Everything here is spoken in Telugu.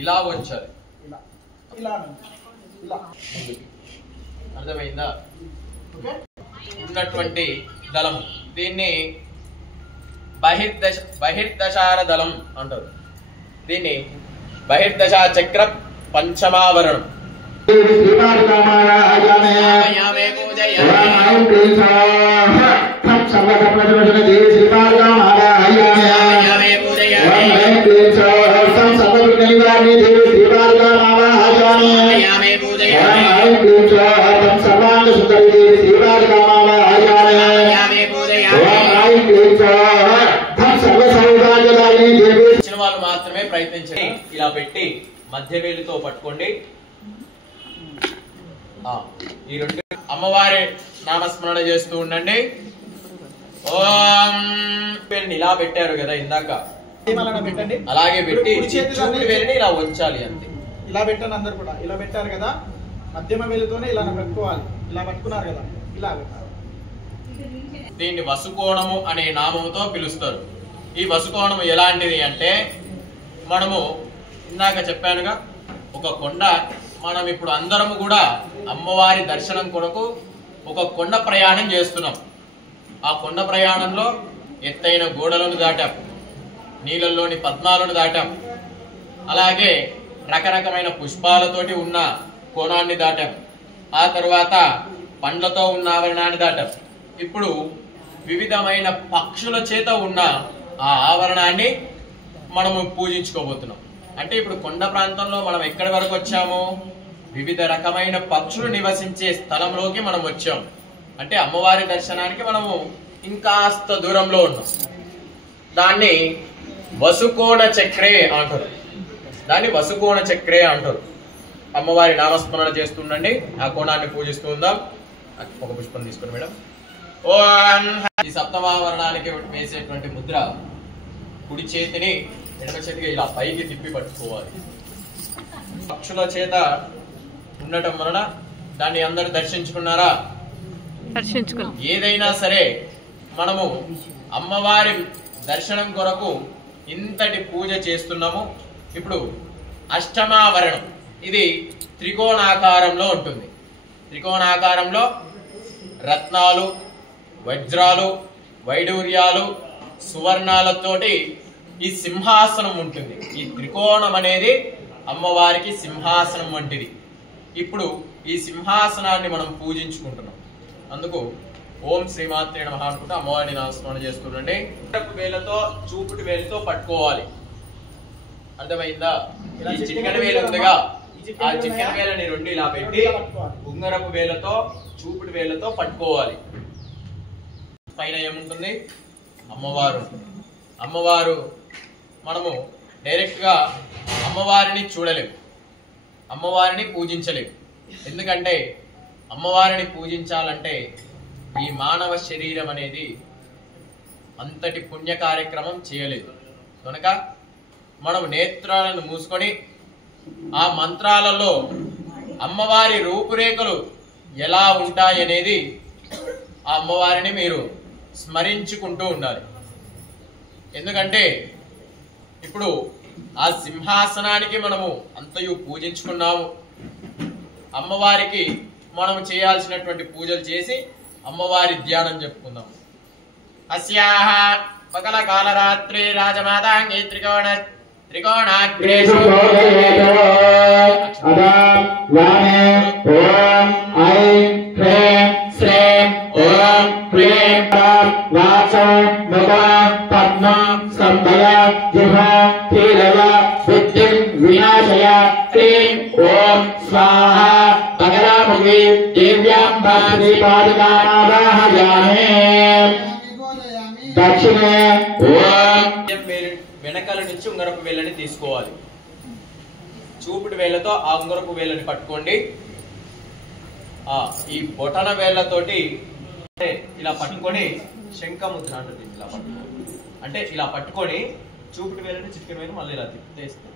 ఇలా వంచాలి. ఇలా ఇలా ఇలా అర్థమైందా? ఉన్నటువంటి దళం దీన్ని బహిర్దశార దళం అంటారు. దీన్ని బహిర్దశా చక్ర పంచమావరణం. ఇచ్చిన వాళ్ళు మాత్రమే ప్రయత్నించండి. ఇలా పెట్టి మధ్య వేలుతో పట్టుకోండి. ఈ రెండు అమ్మవారి నామస్మరణ చేస్తూ ఉండండి. ఓం వేలుని ఇలా పెట్టారు కదా ఇందాక, పెట్టండి. అలాగే పెట్టి చూపుడు వేలుని ఇలా ఉంచాలి అంతే. ఇలా పెట్టండి. అందరు కూడా ఇలా పెట్టారు కదా, మధ్యమ వేలుతోనే ఇలా పెట్టుకోవాలి. ఇలా పట్టుకున్నారు కదా, ఇలా పెట్టాలి. దీన్ని వసుకోణము అనే నామముతో పిలుస్తారు. ఈ వసుకోణం ఎలాంటిది అంటే, మనము ఇందాక చెప్పానుగా ఒక కొండ, మనం ఇప్పుడు అందరము కూడా అమ్మవారి దర్శనం కొరకు ఒక కొండ ప్రయాణం చేస్తున్నాం. ఆ కొండ ప్రయాణంలో ఎత్తైన గోడలను దాటాం, నీళ్ళల్లోని పద్మాలను దాటాం, అలాగే రకరకమైన పుష్పాలతోటి ఉన్న కోణాన్ని దాటాం, ఆ తర్వాత పండ్లతో ఉన్న ఆవరణాన్ని దాటాం. ఇప్పుడు వివిధమైన పక్షుల చేత ఉన్న ఆ ఆవరణాన్ని మనము పూజించుకోబోతున్నాం. అంటే ఇప్పుడు కొండ ప్రాంతంలో మనం ఎక్కడి వరకు వచ్చాము? వివిధ రకమైన పక్షులు నివసించే స్థలంలోకి మనం వచ్చాం. అంటే అమ్మవారి దర్శనానికి మనము ఇంకాస్త దూరంలో ఉన్నాం. దాన్ని వసుకోణ చక్రే అంటారు. అమ్మవారి నామస్మరణ చేస్తుండండి. ఆ కోణాన్ని పూజిస్తూ ఉందాం. ఒక పుష్పం తీసుకోండి మేడం. ఈ సప్తమావరణానికి వేసేటువంటి ముద్ర, కుడి చేతిని ఎడమ చేతిగా ఇలా పైకి తిప్పి పట్టుకోవాలి. పక్షుల చేత ఉండటం వలన దాన్ని అందరు దర్శించుకున్నారా? ఏదైనా సరే మనము అమ్మవారి దర్శనం కొరకు ఇంతటి పూజ చేస్తున్నాము. ఇప్పుడు అష్టమావరణం, ఇది త్రికోణాకారంలో ఉంటుంది. త్రికోణాకారంలో రత్నాలు, వజ్రాలు, వైడూర్యాలు, సువర్ణాలతోటి ఈ సింహాసనం ఉంటుంది. ఈ త్రికోణం అనేది అమ్మవారికి సింహాసనం వంటిది. ఇప్పుడు ఈ సింహాసనాన్ని మనం పూజించుకుంటున్నాం. అందుకు ఓం శ్రీమాత్రే నమః అనుకుంటూ అమ్మవారిని నామస్మరణ చేస్తుండండి. ఉంగరపు వేలతో చూపుడు వేలుతో పట్టుకోవాలి. అర్థమైందా? ఈ చిటికెన వేలు ఉందిగా, ఆ చిటికెన వేలని రెండు ఇలా పెట్టి ఉంగరపు వేలతో చూపుడు వేలతో పట్టుకోవాలి. పైన ఏముంటుంది? అమ్మవారు ఉంటుంది. అమ్మవారు మనము డైరెక్ట్ గా అమ్మవారిని చూడలేము, అమ్మవారిని పూజించలేము. ఎందుకంటే అమ్మవారిని పూజించాలంటే ఈ మానవ శరీరం అనేది అంతటి పుణ్య కార్యక్రమం చేయలేదు. కనుక మనం నేత్రాలను మూసుకొని ఆ మంత్రాలలో అమ్మవారి రూపురేఖలు ఎలా ఉంటాయనేది ఆ అమ్మవారిని మీరు స్మరించుకుంటూ ఉండాలి. ఎందుకంటే ఇప్పుడు ఆ సింహాసనానికి మనము అంతయు పూజించుకున్నాము. అమ్మవారికి మనం చేయాల్సినటువంటి పూజలు చేసి అమ్మవారి ధ్యానం చెప్పుకుందాం. అస్యాహ పగల కాలరాత్రి రాజమాతాంగి త్రికోణాగ్రేషు దక్షిణే వెనకాల నుంచి ఉంగరపు వేలని తీసుకోవాలి. చూపుడు వేలతో ఆ ఉంగరపు వేలని పట్టుకోండి. ఈ బొటన వేళ్లతోటి ఇలా పట్టుకొని శంఖముద్ర అంటే ఇలా పట్టుకోవాలి. అంటే ఇలా పట్టుకొని చూపుడు వేలని చిటికెన వేలు మళ్ళీ ఇలా తిప్పేస్తే